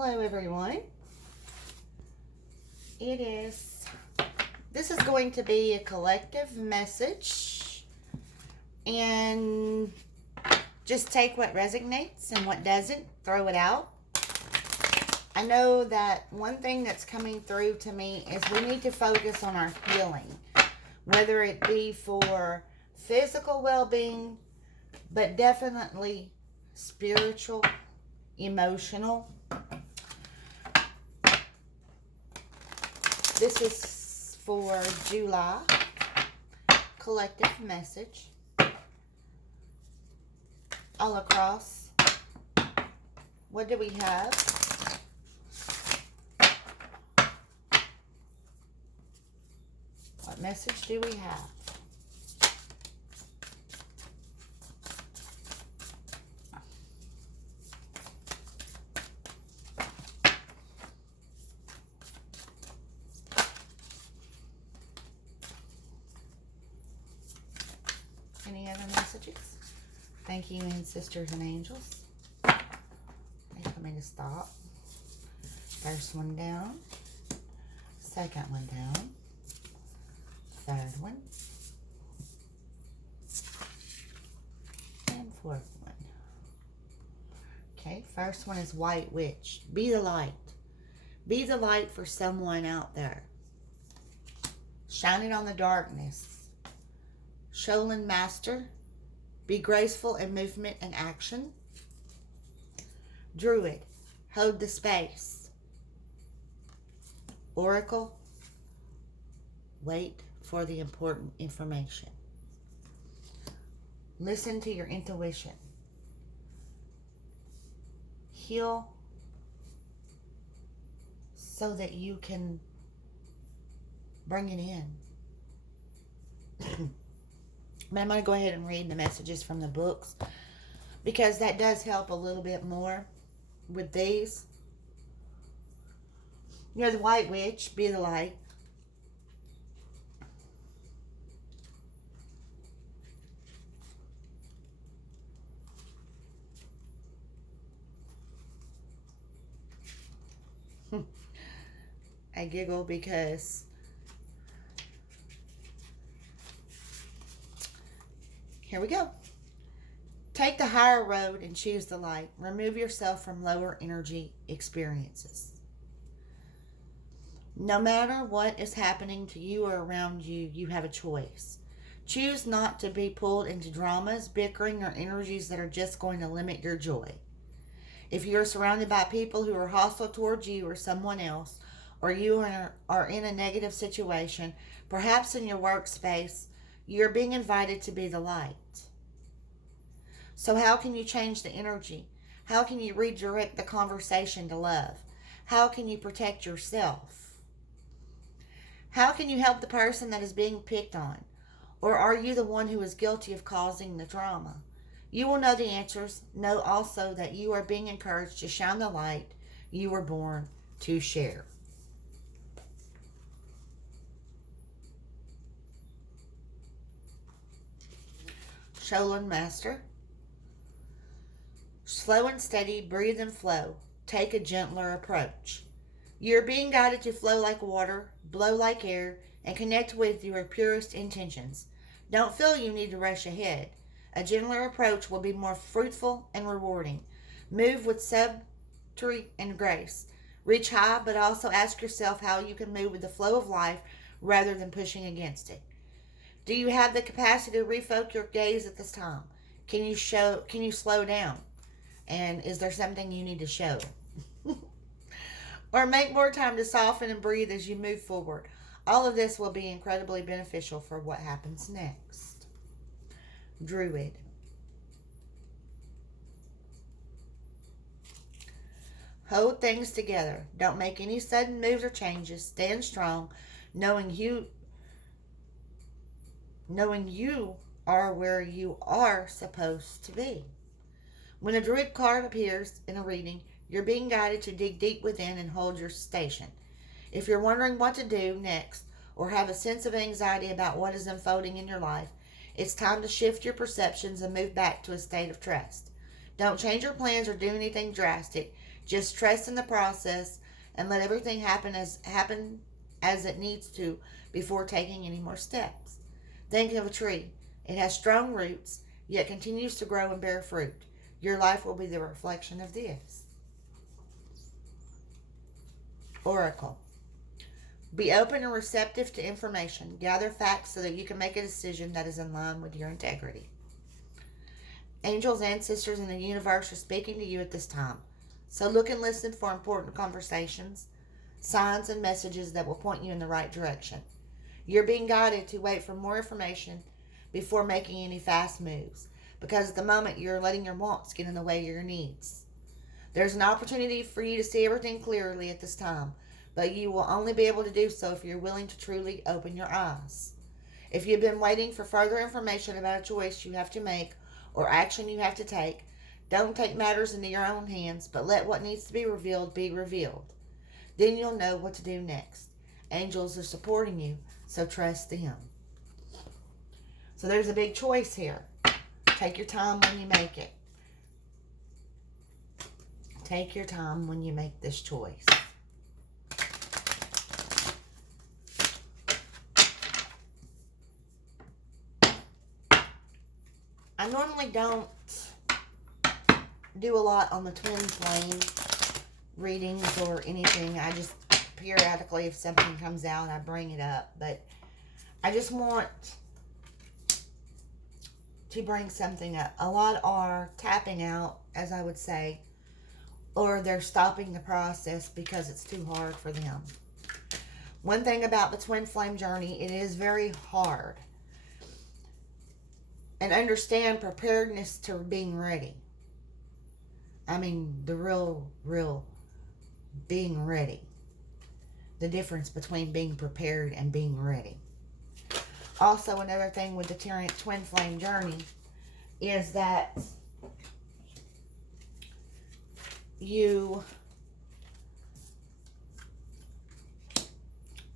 Hello everyone. This is going to be a collective message, and just take what resonates and what doesn't, throw it out. I know that one thing that's coming through to me is we need to focus on our healing, whether it be for physical well-being, but definitely spiritual, emotional. This is for July collective message all across. What do we have? What message do we have? Any other messages? Thank you, ancestors and angels. They told me to stop. First one down. Second one down. Third one. And fourth one. Okay, first one is White Witch. Be the light. Be the light for someone out there. Shine it on the darkness. Shaolin Master, be graceful in movement and action. Druid, hold the space. Oracle, wait for the important information. Listen to your intuition. Heal so that you can bring it in. But I'm going to go ahead and read the messages from the books, because that does help a little bit more with these. You're the White Witch, be the light. I giggle because here we go. Take the higher road and choose the light. Remove yourself from lower energy experiences. No matter what is happening to you or around you, you have a choice. Choose not to be pulled into dramas, bickering, or energies that are just going to limit your joy. If you are surrounded by people who are hostile towards you or someone else, or you are in a negative situation, perhaps in your workspace, you're being invited to be the light. So how can you change the energy? How can you redirect the conversation to love? How can you protect yourself? How can you help the person that is being picked on? Or are you the one who is guilty of causing the drama? You will know the answers. Know also that you are being encouraged to shine the light you were born to share. Shaolin Master. Slow and steady, breathe and flow. Take a gentler approach. You're being guided to flow like water, blow like air, and connect with your purest intentions. Don't feel you need to rush ahead. A gentler approach will be more fruitful and rewarding. Move with subtlety and grace. Reach high, but also ask yourself how you can move with the flow of life rather than pushing against it. Do you have the capacity to refocus your gaze at this time? Can you slow down? And is there something you need to show? Or make more time to soften and breathe as you move forward. All of this will be incredibly beneficial for what happens next. Druid. Hold things together. Don't make any sudden moves or changes. Stand strong, knowing you are where you are supposed to be. When a Druid card appears in a reading, you're being guided to dig deep within and hold your station. If you're wondering what to do next or have a sense of anxiety about what is unfolding in your life, it's time to shift your perceptions and move back to a state of trust. Don't change your plans or do anything drastic. Just trust in the process and let everything happen as it needs to before taking any more steps. Think of a tree. It has strong roots, yet continues to grow and bear fruit. Your life will be the reflection of this. Oracle. Be open and receptive to information. Gather facts so that you can make a decision that is in line with your integrity. Angels, ancestors, and the universe are speaking to you at this time. So look and listen for important conversations, signs, and messages that will point you in the right direction. You're being guided to wait for more information before making any fast moves, because at the moment you're letting your wants get in the way of your needs. There's an opportunity for you to see everything clearly at this time, but you will only be able to do so if you're willing to truly open your eyes. If you've been waiting for further information about a choice you have to make or action you have to take, don't take matters into your own hands, but let what needs to be revealed. Then you'll know what to do next. Angels are supporting you, so trust them. So there's a big choice here. Take your time when you make it. Take your time when you make this choice. I normally don't do a lot on the twin flame readings or anything. I just periodically, if something comes out, I bring it up. But I just want to bring something up. A lot are tapping out, as I would say, or they're stopping the process because it's too hard for them. One thing about the twin flame journey, it is very hard. And understand preparedness to being ready. I mean, the real being ready. The difference between being prepared and being ready. Also, another thing with the twin flame journey is that you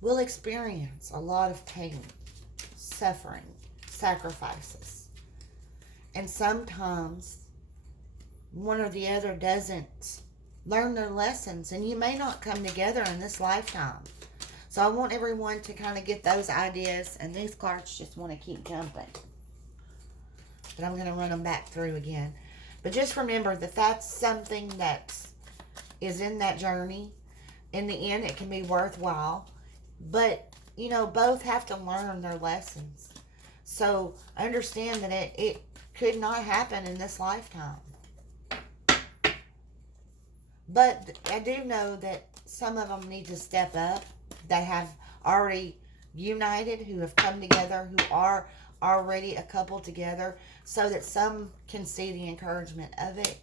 will experience a lot of pain, suffering, sacrifices. And sometimes one or the other doesn't learn their lessons, and you may not come together in this lifetime. So I want everyone to kind of get those ideas, and these cards just want to keep jumping. But I'm going to run them back through again. But just remember that that's something that is in that journey. In the end, it can be worthwhile. But, you know, both have to learn their lessons. So understand that it could not happen in this lifetime. But I do know that some of them need to step up, that have already united, who have come together, who are already a couple together, so that some can see the encouragement of it.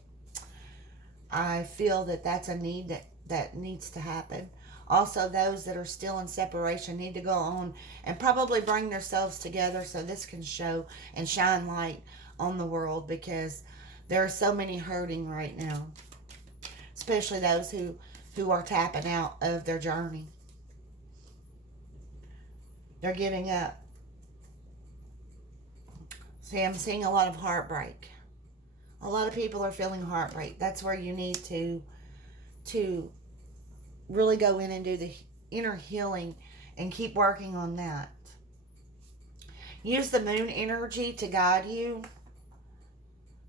I feel that that's a need that needs to happen. Also, those that are still in separation need to go on and probably bring themselves together so this can show and shine light on the world, because there are so many hurting right now, especially those who are tapping out of their journey. They're giving up. See, I'm seeing a lot of heartbreak. A lot of people are feeling heartbreak. That's where you need to really go in and do the inner healing and keep working on that. Use the moon energy to guide you.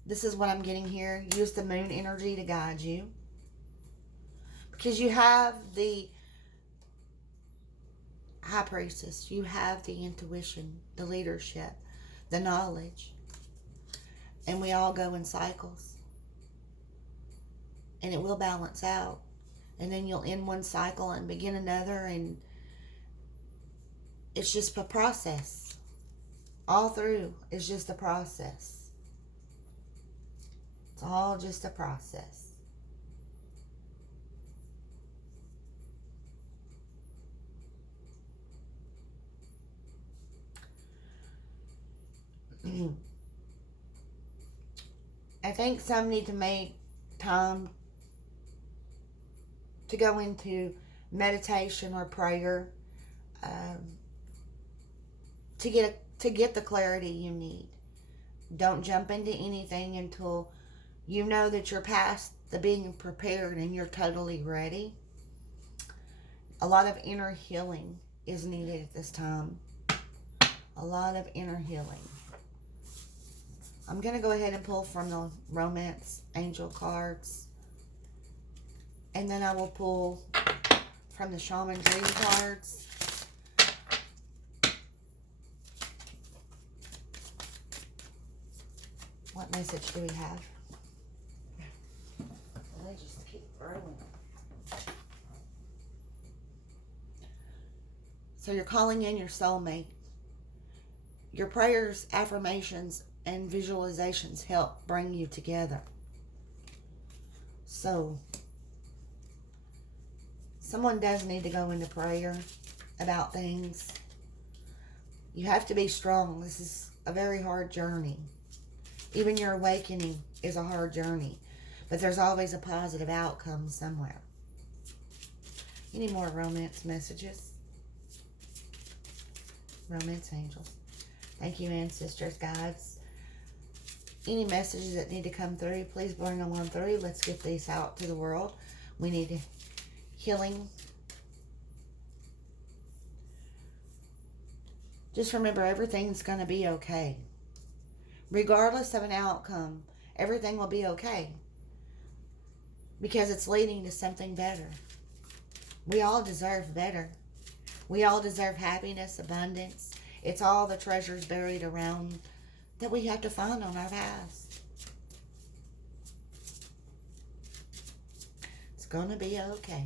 This is what I'm getting here. Use the moon energy to guide you. Because you have the High Priestess. You have the intuition, the leadership, the knowledge. And we all go in cycles. And it will balance out. And then you'll end one cycle and begin another. And it's just a process. All through is just a process. It's all just a process. I think some need to make time to go into meditation or prayer to get the clarity you need. Don't jump into anything until you know that you're past the being prepared and you're totally ready. A lot of inner healing is needed at this time. A lot of inner healing. I'm going to go ahead and pull from the Romance Angel cards. And then I will pull from the Shaman Dream cards. What message do we have? They just keep growing. So you're calling in your soulmate. Your prayers, affirmations, and visualizations help bring you together. So, someone does need to go into prayer about things. You have to be strong. This is a very hard journey. Even your awakening is a hard journey. But there's always a positive outcome somewhere. Any more romance messages? Romance angels. Thank you, ancestors, guides. Any messages that need to come through, please bring them on through. Let's get these out to the world. We need healing. Just remember, everything's going to be okay. Regardless of an outcome, everything will be okay. Because it's leading to something better. We all deserve better. We all deserve happiness, abundance. It's all the treasures buried around that we have to find on our paths. It's going to be okay.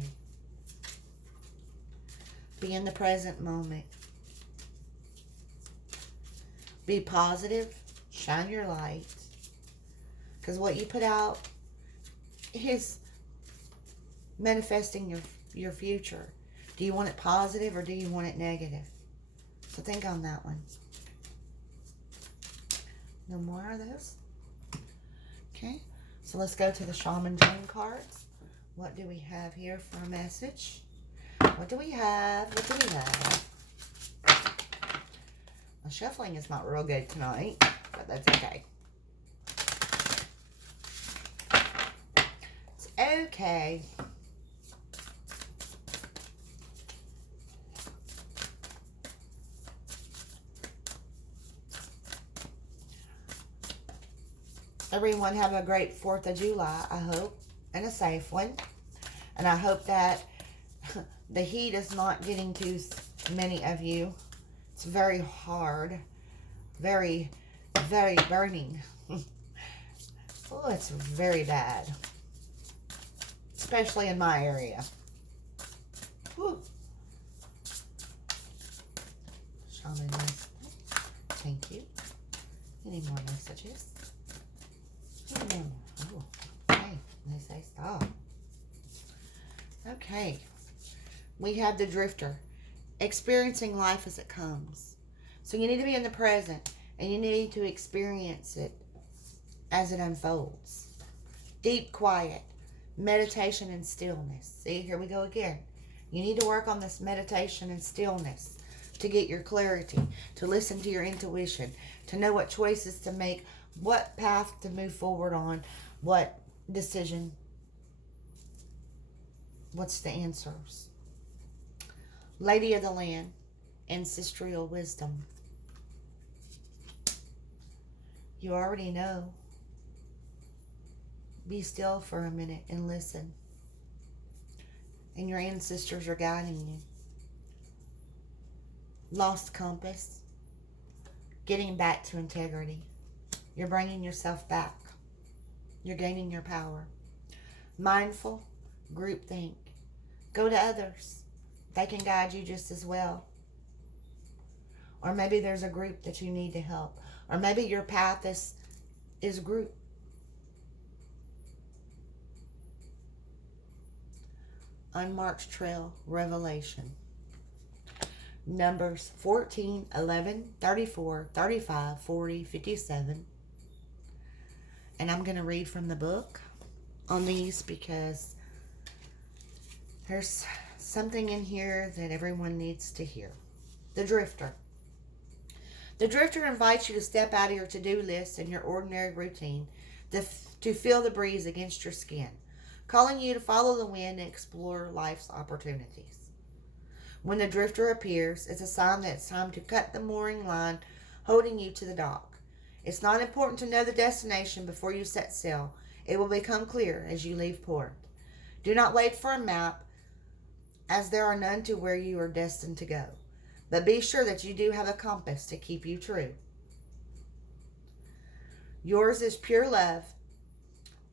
Be in the present moment. Be positive. Shine your light. Because what you put out is manifesting your future. Do you want it positive or do you want it negative? So think on that one. No more of those? Okay. So let's go to the Shaman Dream cards. What do we have here for a message? What do we have? What do we have? My shuffling is not real good tonight, but that's okay. It's okay. Everyone have a great 4th of July, I hope, and a safe one. And I hope that the heat is not getting to many of you. It's very hard, very, very burning. Oh, it's very bad, especially in my area. Whew. Shaman, thank you. Any more messages? Oh, okay. They say stop. Okay. We have the Drifter. Experiencing life as it comes. So you need to be in the present. And you need to experience it as it unfolds. Deep quiet. Meditation and stillness. See, here we go again. You need to work on this meditation and stillness to get your clarity. To listen to your intuition. To know what choices to make. What path to move forward on. What decision. What's the answers? Lady of the Land. Ancestral wisdom. You already know. Be still for a minute and listen. And your ancestors are guiding you. Lost compass. Getting back to integrity. You're bringing yourself back. You're gaining your power. Mindful. Groupthink. Go to others. They can guide you just as well. Or maybe there's a group that you need to help. Or maybe your path is group. Unmarked Trail Revelation. Numbers 14, 11, 34, 35, 40, 57. And I'm going to read from the book on these because there's something in here that everyone needs to hear. The Drifter. The Drifter invites you to step out of your to-do list and your ordinary routine to feel the breeze against your skin. calling you to follow the wind and explore life's opportunities. When the drifter appears, it's a sign that it's time to cut the mooring line holding you to the dock. It's not important to know the destination before you set sail. It will become clear as you leave port. Do not wait for a map, as there are none to where you are destined to go. But be sure that you do have a compass to keep you true. Yours is pure love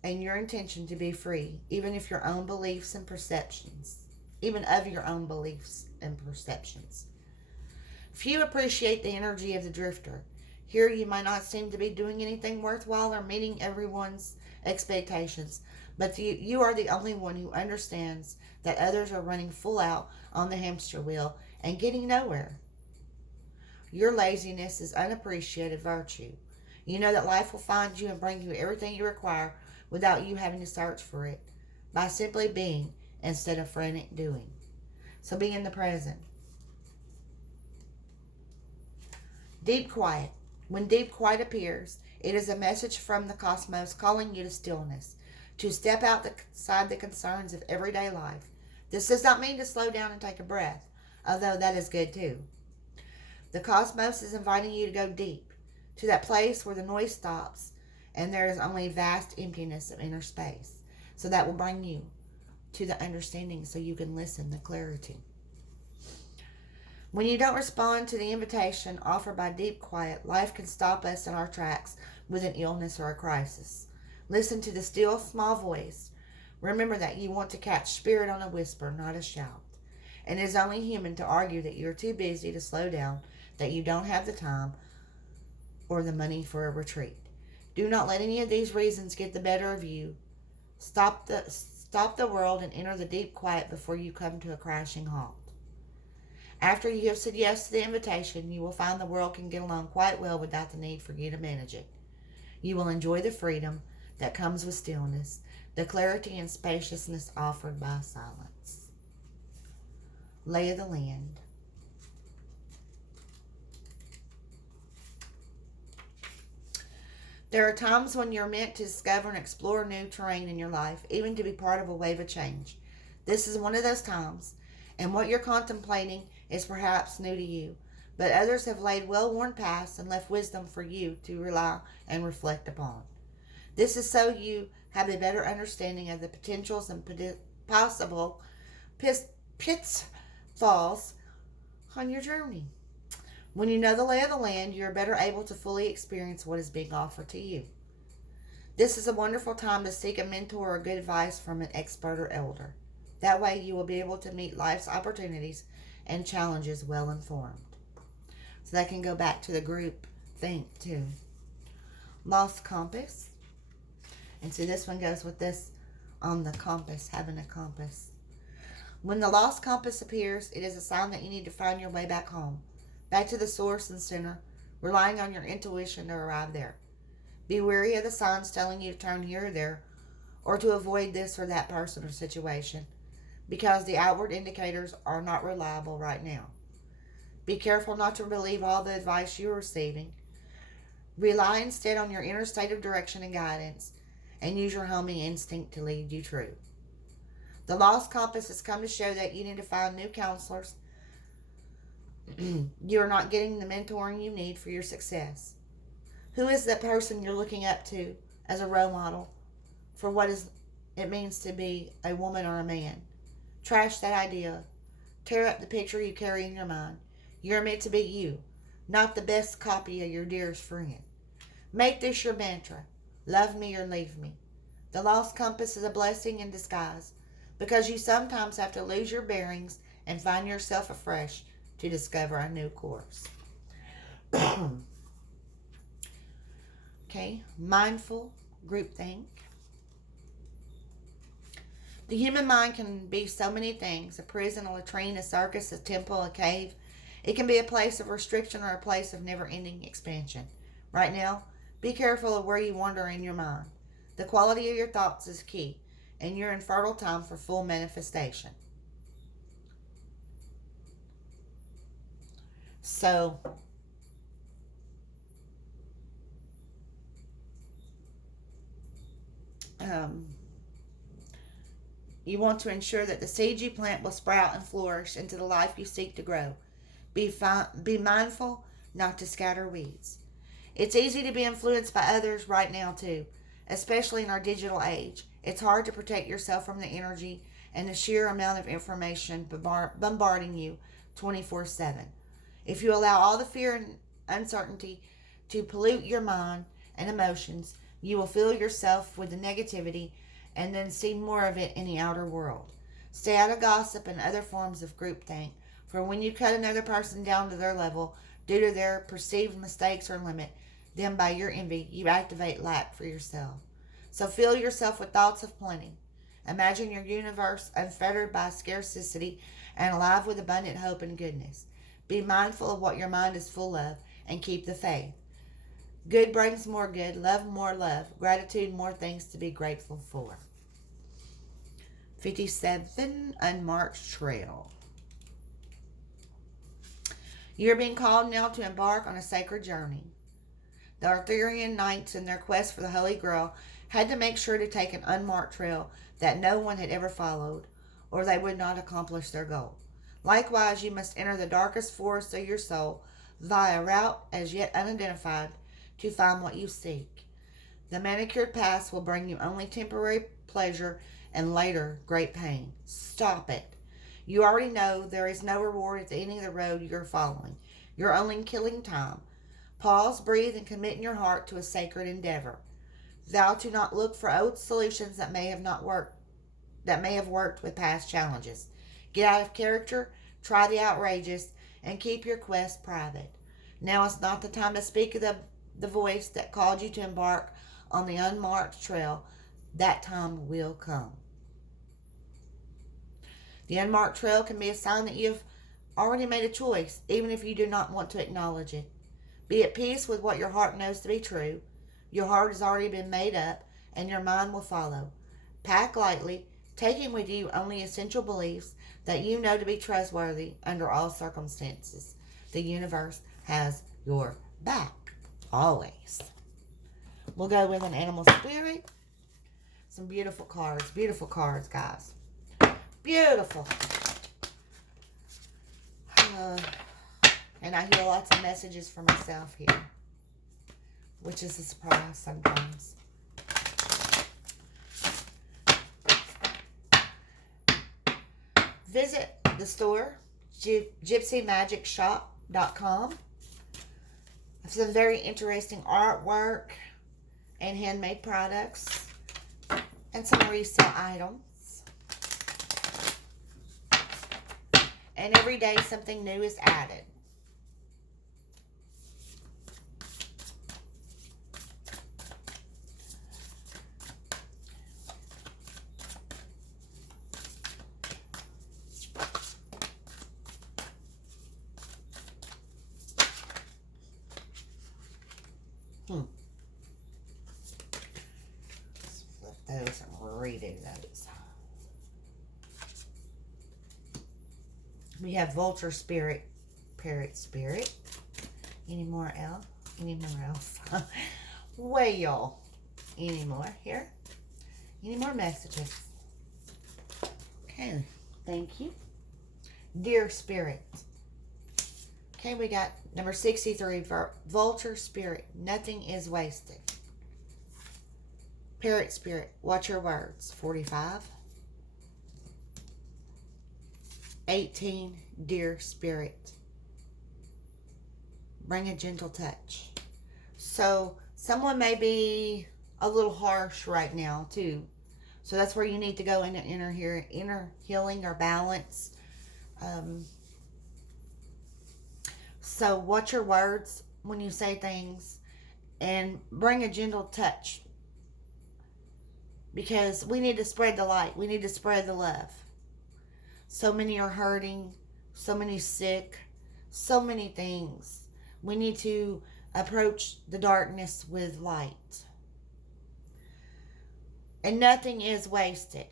and your intention to be free, even of your own beliefs and perceptions. Few appreciate the energy of the drifter. Here you might not seem to be doing anything worthwhile or meeting everyone's expectations, but you are the only one who understands that others are running full out on the hamster wheel and getting nowhere. Your laziness is unappreciated virtue. You know that life will find you and bring you everything you require without you having to search for it, by simply being instead of frantic doing. So be in the present. Deep quiet. When deep quiet appears, it is a message from the cosmos calling you to stillness, to step outside the concerns of everyday life. This does not mean to slow down and take a breath, although that is good too. The cosmos is inviting you to go deep, to that place where the noise stops and there is only vast emptiness of inner space. So that will bring you to the understanding so you can listen, the clarity. When you don't respond to the invitation offered by deep quiet, life can stop us in our tracks with an illness or a crisis. Listen to the still small voice. Remember that you want to catch spirit on a whisper, not a shout. And it is only human to argue that you're too busy to slow down, that you don't have the time or the money for a retreat. Do not let any of these reasons get the better of you. Stop the world and enter the deep quiet before you come to a crashing halt. After you have said yes to the invitation, you will find the world can get along quite well without the need for you to manage it. You will enjoy the freedom that comes with stillness, the clarity and spaciousness offered by silence. Lay of the land. There are times when you're meant to discover and explore new terrain in your life, even to be part of a wave of change. This is one of those times, and what you're contemplating is perhaps new to you, but others have laid well-worn paths and left wisdom for you to rely and reflect upon. This is so you have a better understanding of the potentials and possible pitfalls on your journey. When you know the lay of the land, you are better able to fully experience what is being offered to you. This is a wonderful time to seek a mentor or good advice from an expert or elder. That way you will be able to meet life's opportunities and challenges well informed. So that can go back to the group think too. Lost compass. And see, this one goes with this on the compass, having a compass. When the lost compass appears, it is a sign that you need to find your way back home, back to the source and center, relying on your intuition to arrive there. Be wary of the signs telling you to turn here or there, or to avoid this or that person or situation, because the outward indicators are not reliable right now. Be careful not to believe all the advice you are receiving. Rely instead on your inner state of direction and guidance, and use your homing instinct to lead you true. The lost compass has come to show that you need to find new counselors. You are not getting the mentoring you need for your success. Who is that person you're looking up to as a role model for what it means to be a woman or a man? Trash that idea. Tear up the picture you carry in your mind. You're meant to be you, not the best copy of your dearest friend. Make this your mantra. Love me or leave me. The lost compass is a blessing in disguise, because you sometimes have to lose your bearings and find yourself afresh to discover a new course. Okay, mindful groupthink. The human mind can be so many things: a prison, a latrine, a circus, a temple, a cave. It can be a place of restriction or a place of never-ending expansion. Right now, be careful of where you wander in your mind. The quality of your thoughts is key, and you're in fertile time for full manifestation. So, You want to ensure that the seed you plant will sprout and flourish into the life you seek to grow. Be mindful not to scatter weeds. It's easy to be influenced by others right now, too, especially in our digital age. It's hard to protect yourself from the energy and the sheer amount of information bombarding you 24/7. If you allow all the fear and uncertainty to pollute your mind and emotions, you will fill yourself with the negativity and then see more of it in the outer world. Stay out of gossip and other forms of groupthink, for when you cut another person down to their level due to their perceived mistakes or limit them by your envy, you activate lack for yourself. So fill yourself with thoughts of plenty. Imagine your universe unfettered by scarcity and alive with abundant hope and goodness. Be mindful of what your mind is full of and keep the faith. Good brings more good, love more love, gratitude more things to be grateful for. 57. Unmarked Trail. You're being called now to embark on a sacred journey. The Arthurian knights, in their quest for the Holy Grail, had to make sure to take an unmarked trail that no one had ever followed, or they would not accomplish their goal. Likewise, you must enter the darkest forests of your soul via a route as yet unidentified to find what you seek. The manicured paths will bring you only temporary pleasure and later great pain. Stop it. You already know there is no reward at the end of the road you're following. You're only killing time. Pause, breathe, and commit in your heart to a sacred endeavor. Vow to not look for old solutions that may have worked with past challenges. Get out of character, try the outrageous, and keep your quest private. Now is not the time to speak of the voice that called you to embark on the unmarked trail. That time will come. The unmarked trail can be a sign that you've already made a choice, even if you do not want to acknowledge it. Be at peace with what your heart knows to be true. Your heart has already been made up, and your mind will follow. Pack lightly, taking with you only essential beliefs that you know to be trustworthy under all circumstances. The universe has your back, always. We'll go with an animal spirit. Some beautiful cards, guys. Beautiful. And I hear lots of messages for myself here, which is a surprise sometimes. Visit the store, gypsymagicshop.com. Some very interesting artwork and handmade products and some resale items. And every day something new is added. Let's flip those and redo those. We have Vulture Spirit, Parrot Spirit. Any more else? Any more else? Whale. Any more here? Any more messages? Okay, thank you. Dear Spirit. Okay, we got number 63, Vulture Spirit. Nothing is wasted. Parrot Spirit, watch your words. 45. 18, Dear Spirit. Bring a gentle touch. So, someone may be a little harsh right now, too. So, that's where you need to go into inner healing or balance. So, watch your words when you say things and bring a gentle touch. Because we need to spread the light. We need to spread the love. So many are hurting, so many sick, so many things. We need to approach the darkness with light. And nothing is wasted.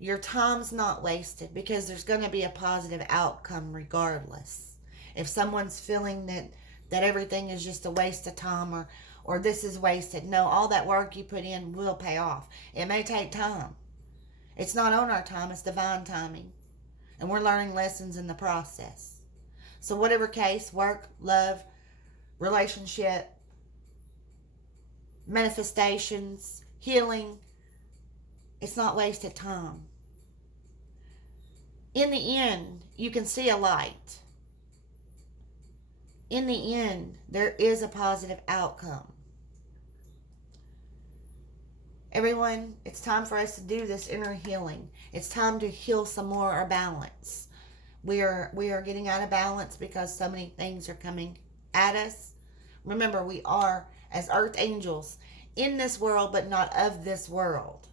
Your time's not wasted because there's going to be a positive outcome regardless. If someone's feeling that everything is just a waste of time or this is wasted, no, all that work you put in will pay off. It may take time. It's not on our time, it's divine timing. And we're learning lessons in the process. So, whatever case, work, love, relationship, manifestations, healing, it's not wasted time. In the end, you can see a light. In the end, there is a positive outcome. Everyone, it's time for us to do this inner healing. It's time to heal some more our balance. We are getting out of balance because so many things are coming at us. Remember, we are, as earth angels, in this world, but not of this world.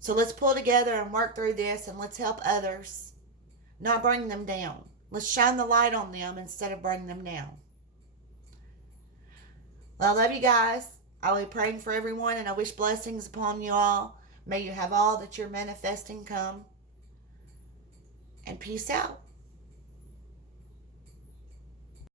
So let's pull together and work through this, and let's help others, not bring them down. Let's shine the light on them instead of bring them down. Well, I love you guys. I'll be praying for everyone, and I wish blessings upon you all. May you have all that you're manifesting come. And peace out.